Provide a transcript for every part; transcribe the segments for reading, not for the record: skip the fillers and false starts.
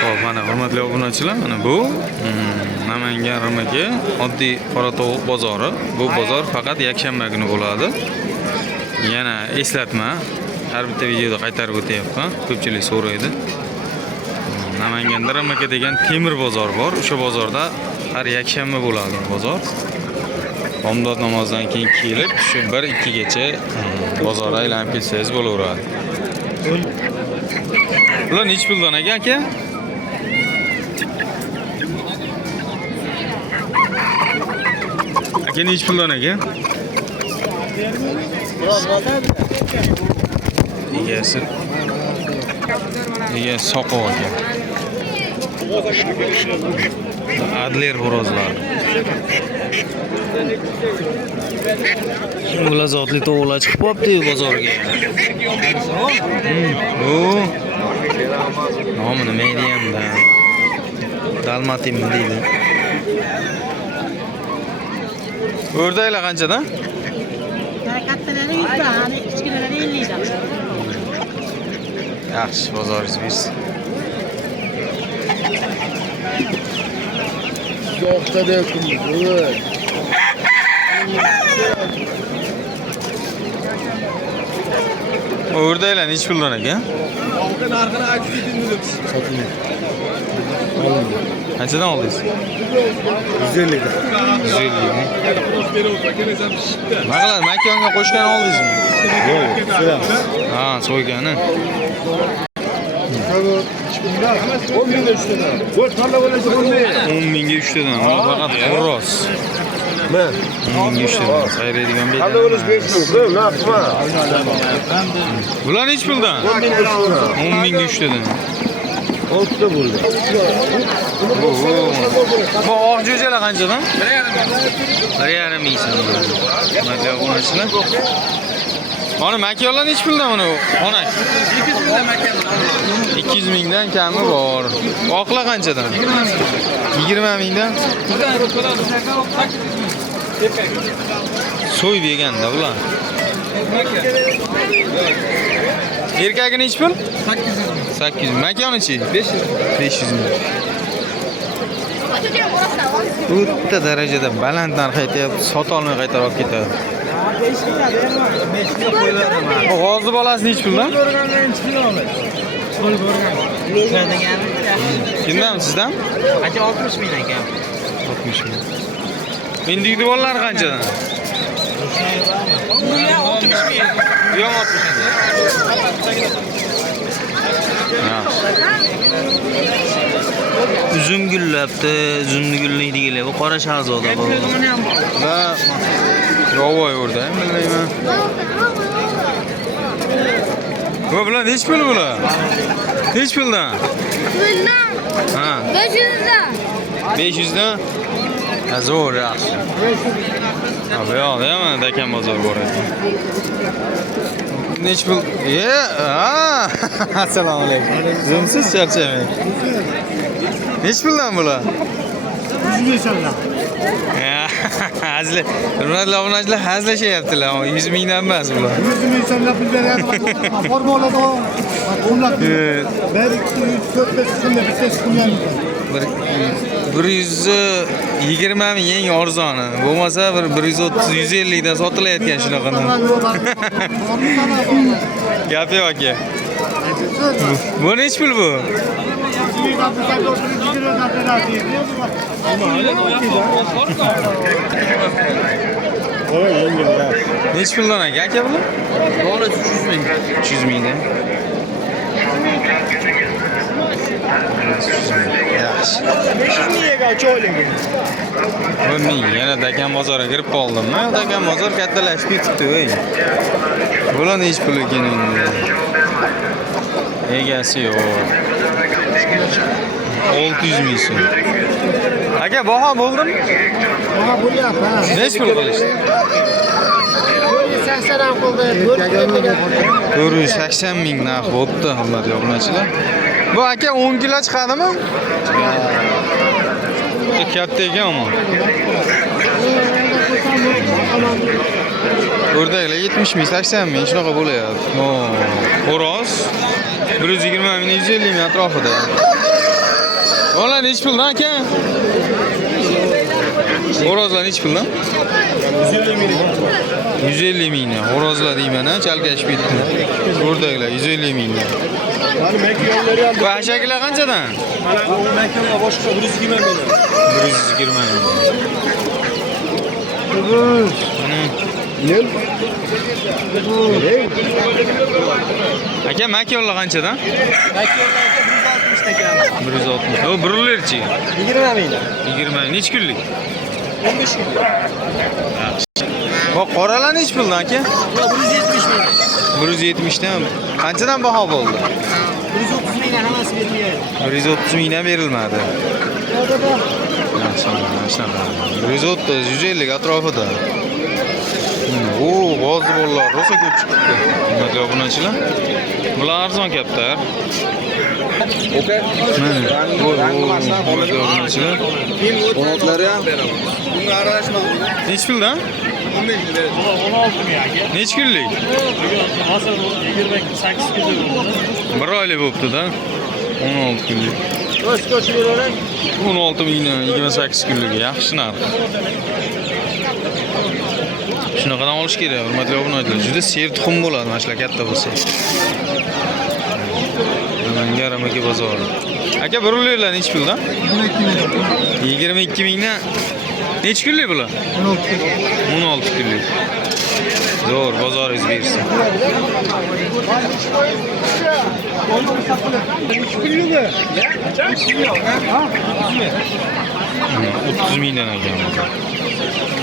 Xo'p, mana hurmatli obunachilar, mana bu Namangan Rimaki oddiy qora tovuq bozori. Bu bozor faqat yakshanba kuni bo'ladi. Yana eslatma, har bitta videoda qaytarib o'tyapman. Ko'pchilik so'raydi. Namanganda Rimaki degan temir bozor bor. O'sha bozorda har yakshanba bo'ladi bozor. Bomdod namozidan keyin kelib, shu 1-2 gacha bozorga aylanib kelsangiz bo'laveradi. Ular nech puldan aka? Aka nech puldan aka? Egasi. Egasi soqov aka. Adler xo'rozlar. Ular zotli tovuqlar chiqib qopti bozorga. Nomi nima deyapti? Dalmatinmi deydi. O'rdaklar qanchadan? Kattalari 100 baht, kichkinalari 50 dan. Yaxshi, bozoringiz bersin. Yo'qda kunlar. O'rdaklar nech puldan aka? Narxini aytib keting. Soting. Qanchadan oldingiz? 150 dan. 150 mi? Nima qiladi? Makonga qo'shgan oldingizmi? Yo'q, so'ramiz. Ha, so'ygani. 10 mingga 3 tadan. Bo'l tanla bo'lsa 10 mingga 3 tadan. Faqat xo'roz. Men 10 mingga 3 tadan. Sayraydigan bek. tanla bo'lsa 5 ming. Naqdmi? Bular nech puldan? 10 mingga 3 tadan. 6 ta bo'ldi. Bu oq jo'jalar qanchadan? 1,5 ming so'm. Mana obunachilar. Mana makonlar nech puldan mana? Ona 200 mingdan makon. 200 mingdan kami bor. Oqlar qanchadan? 20 mingdan. So'y deganda bular. Erkagi nech pul? 800 ming. Makonichi? 500 ming. O'ta darajada baland narx aytayapti, sota olmay qaytarib olib ketadi. G'ozni bolasi nech puldan? Kimdan, sizdan? Qancha 60 ming ekan. 60 ming. Individuallar qanchadan? 60 ming. Yo'q 60 ming. Uzum gullabdi, uzumni gullaydiganlar. Bu qora shahzoda bu. Va yovoy o'rda, bilmayman. Bu bilan nech pul bular? Nech puldan? Bundan Ha, 500 dan. 500 dan. Zo'r yaxshi. Ha, bu yoqda ham mana dakan bozor bor ekan. Nech pul? Assalomu alaykum. Zo'msiz charchamang. Nech puldan bular? 100 ming. Hazli. Hurmatli obunachilar hazlashyaptilar. 100 mingdan emas bular. 100 ming so'mlab pul beryapti. Formalada qo'llab. 1 2 3 4 5 so'mda bittasi qilgan. 120 ming eng arzoni. Bo'lmasa 130 150 dan sotilayotgan shunaqa. Gap yo'q aka. Bu nech pul bu? Nech puldan aka bular? Bori 300 ming. 300 mingdan. Yaxshi. 500 mingga cho'ylingi. 10 ming. Yana dakan bozorga kirib qoldimmi? Dakan bozor kattalashib ketibdi, voy. Bular nech pul ekan endi? Egasi yo'q. 600 ming so'm. Aka, baho bo'ldimi? Mana bo'lyapti. Nech pul qilishdi? 480 ham qildi. 480 ming narx bo'pti, hurmatli obunachilar. Bu aka 10 kilo chiqadimi? Katta ekan ammo. O'rdaklar 70 ming, 80 ming shunaqa bo'layapti. Xo'roz 120 ming, 150 ming atrofida. Ola nech puldan aka? Xo'rozlar nech puldan? 150 ming. Xo'rozlar deyman, chalkashib ketdi. O'rdaklar 150 ming. Bu hashaklar qanchadan? Mana bu makkalar boshqa 120 ming. 120 ming. Aka makkalar qanchadan? Makkalar 160 takan. 160. O brullerchi. 20 ming. 20. Nech kunlik? 15 kun. Bu qoralar nech puldan aka? 170 ming. 170 dan. Qanchadan baho bo'ldi? 130 mingdan hammasi berilgan. 130 mingdan berilmadi. Maşallah. 130, 150 atrofida. O, g'ozi bolalar rosa ko'p chiqibdi. Hurmatli obunachilar. Bular arzon kaptar. Hurmatli obunachilar. Qanotlari ham. Bunga aralashma. Nech puldan? 15 ming. 16 ming aka. Nech kunlik? Hozir 28 kunlik. 1 oylik bo'libdi-da. 16 kunlik. Ko'ch bo'laveradi. 16 mingdan 28 kunlik yaxshi narx. Shunaqadan olish kerak, hurmatli obunachilar. Juda ser tuxum bo'ladi, mana shular katta bo'lsa. Namangan Ramaka bozori. Aka, brullerlar nech puldan? 22 mingdan. Nech kunlik bular? 16 kunlik. Zo'r, bozoringiz bersin. 30 mingdan ekan.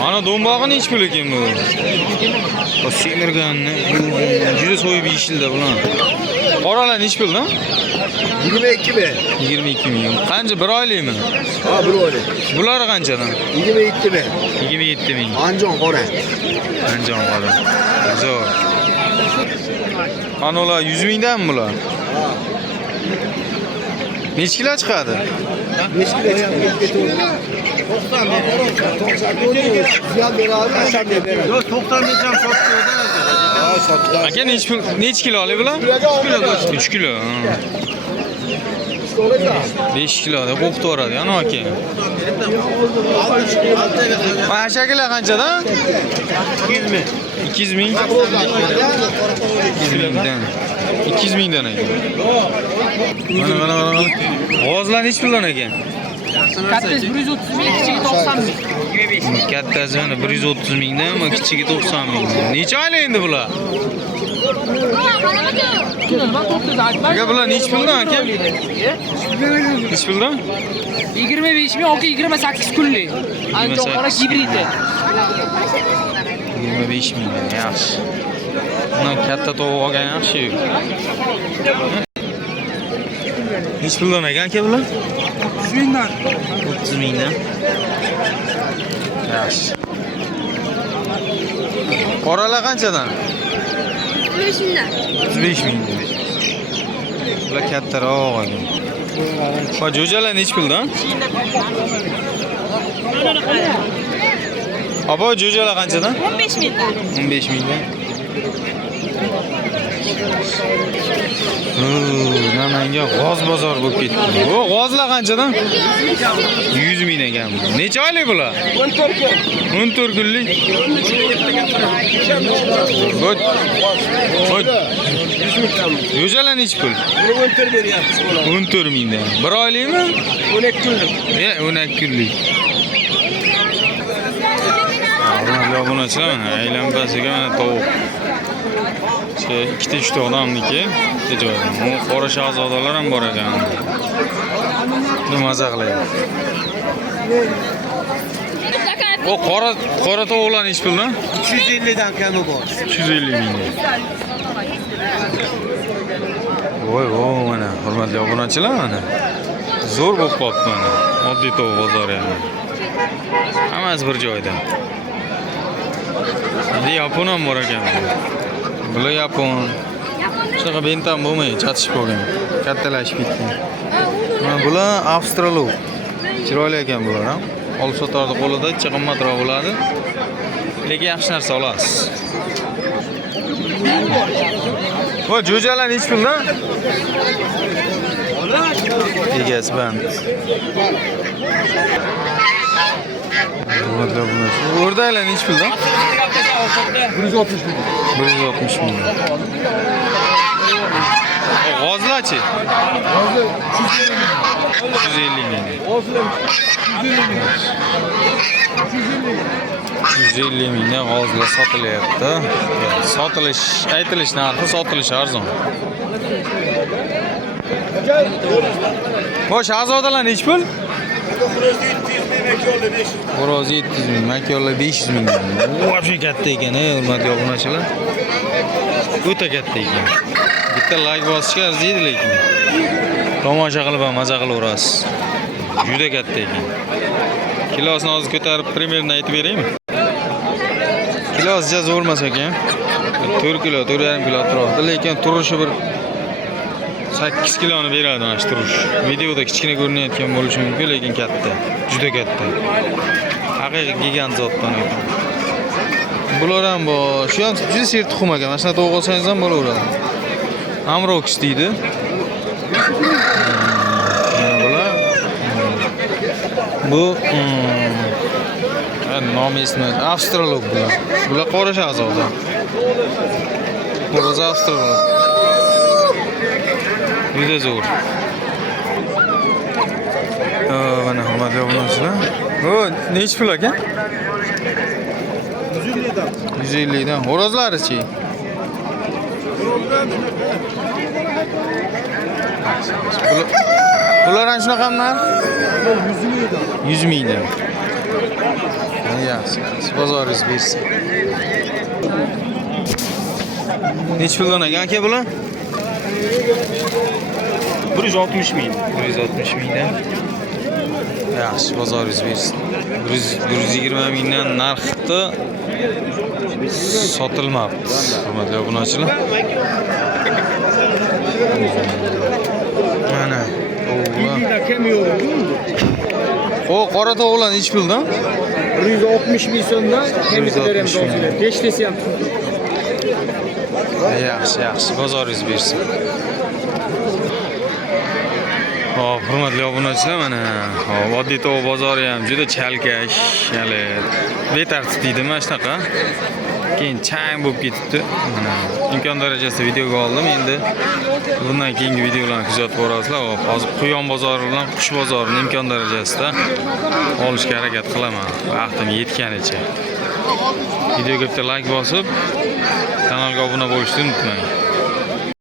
Mana do'mbog'i nech pul ekan bu? Bu semirganni juda so'yib yeyishildi bular. Qoralar nech puldan? 22 ming. 22 ming. Qancha, 1 oylikmi? Ha, 1 oylik. Bular qanchadan? 27 ming. 27 ming. Anjon qora. Anjon qora. Zo'r. Anolar 100 mingdan bular? Nech kilo chiqadi? 5 kilo chiqib 90 ming. Ziyod beradi, aşağı beradi. Yo'q, 90 ming ham sotdi. Ha, sotdi. Aka nech kilolik bular? 3 kilo. 5 kiloda qo'qib o'radi, ana aka. Mana shakllar qanchadan? 200 ming. 200 ming. 200 mingdan. 200 mingdan ekan. Mana. G'ozlar nech puldan ekan? Kattasi 130 ming, kichigi 90 ming. Kattasi mana 130 mingdan, mana kichigi 90 mingdan. Necha oylik endi bular? Aka bular nech puldan aka? Nech puldan? 25 ming, oka 28 kunlik. Anjon qora gibridi. 25 mingdan, yaxshi. Bundan katta tovuq olgan yaxshi. Nech puldan ekan aka bular? 30 mingdan. 30 mingdan. Yaxshi. Qoralar qanchadan? 5 mingdan. 35 mingdan. Bular kattaroq ekan. Va jo'jalar nech puldan? Abo jo'jalar qanchadan? 15 mingdan. 15 mingdan. Namangan g'oz bozor bo'lib ketdi. O, g'ozlar qanchadan? 100 ming ekan. Necha oylik bular? 14 kunlik. Bo't. Jo'jalar nech pul? 14 beryapsiz. 14 mingdan. 1 oylikmi? 12 kunlik. 12 kunlik. Mana obunachilar mana aylanpasiga mana tovuq. Ikkita 3 ta odamniki joyda. Bu qora shahzodalar ham bor ekan. Nima maza qilyapti? O qora tovuqlar nech puldan? 250 dan kami bor. 250 ming. Voy, mana hurmatli obunachilar mana. Zo'r bo'lib qolibdi mana. Oddiy tovuq bozori ham. Hammasi bir joyda. Endi yapon ham bor ekan. Bular yapon. Shunaqa bentam bo'lmaydi, chatishib qolgan. Kattalashib ketgan. Mana bular avstralop. Chiroyli ekan bular ham. Olib sotardi qo'lida, ichi qimmatroq bo'ladi. Lekin yaxshi narsa olasiz. Bu jo'jalar nechi puldan? Egasi band. O'rdaklar nechi puldan? 160 ming. 160 ming. G'ozlarchi? Hozir 150 ming. Hozir 150 mingdan g'ozlar sotilyapti. Sotilish, aytilish narxi, sotilish arzon. Xo'sh, azodalar nechi pul? Xo'roz 700 ming, makyollar 500 ming. Вообще katta ekan, hurmatli obunachilar. O'ta katta ekan. Bitta like bosishga arziydi lekin. Tomosha qilib ham maza qilaverasiz. Juda katta ekan. Kilosini hozir ko'tarib примерно aytib beraymi? Kilosi zo'r emas ekan. 4 kilo, 4,5 kilo turadi, lekin turishi bir 8 kiloni beradi mana shu turish. Videoda kichkina ko'rinayotgan bo'lishi mumkin, lekin katta. Juda katta. Haqiqiy gigant zotdan ekan. Bular ham bor. Shu ham juda ser tuxum ekan. Mana shunaqa to'g'ri olsangiz ham bo'laveradi. Amrox deydi. Bular. Bu nomi ismi Avstralok bular. Bular qora shahzoda. Xo'roz Avstralok. Juda zo'r. Mana hurmatli obunachilar. O, nechi pul ekan? 150 dan. Xo'rozlari-chi? Bular ham shunaqami? 100 mingdan. Yaxshi, bozoringiz bersin. Nechi puldan ekan aka bular? 160 ming. 160 mingdan. Yaxshi, bozoringiz bersin. 120 mingdan narxda sotilmabdi. Hurmatli obunachilar. Mana. O, qora to'g'lan nechi puldan? 160 ming so'mdan kemik beramiz hozir. 5 tasi ham. Yaxshi, yaxshi. Bozoringiz bersin. Hop, hurmatli obunachilar, mana oddiy to'g'ri bozori ham juda chalkash, hali betartib deydi mana shunaqa. Keyin chang bo'lib ketibdi. Mana imkon darajasida videoga oldim. Endi bundan keyingi videolarni kuzatib borasizlar. Hop, hozir Quyon bozori bilan Qush bozorini imkon darajasida olishga harakat qilaman. Vaqtim yetganicha. Videoga bitta like bosib, kanalga obuna bo'lishni unutmang.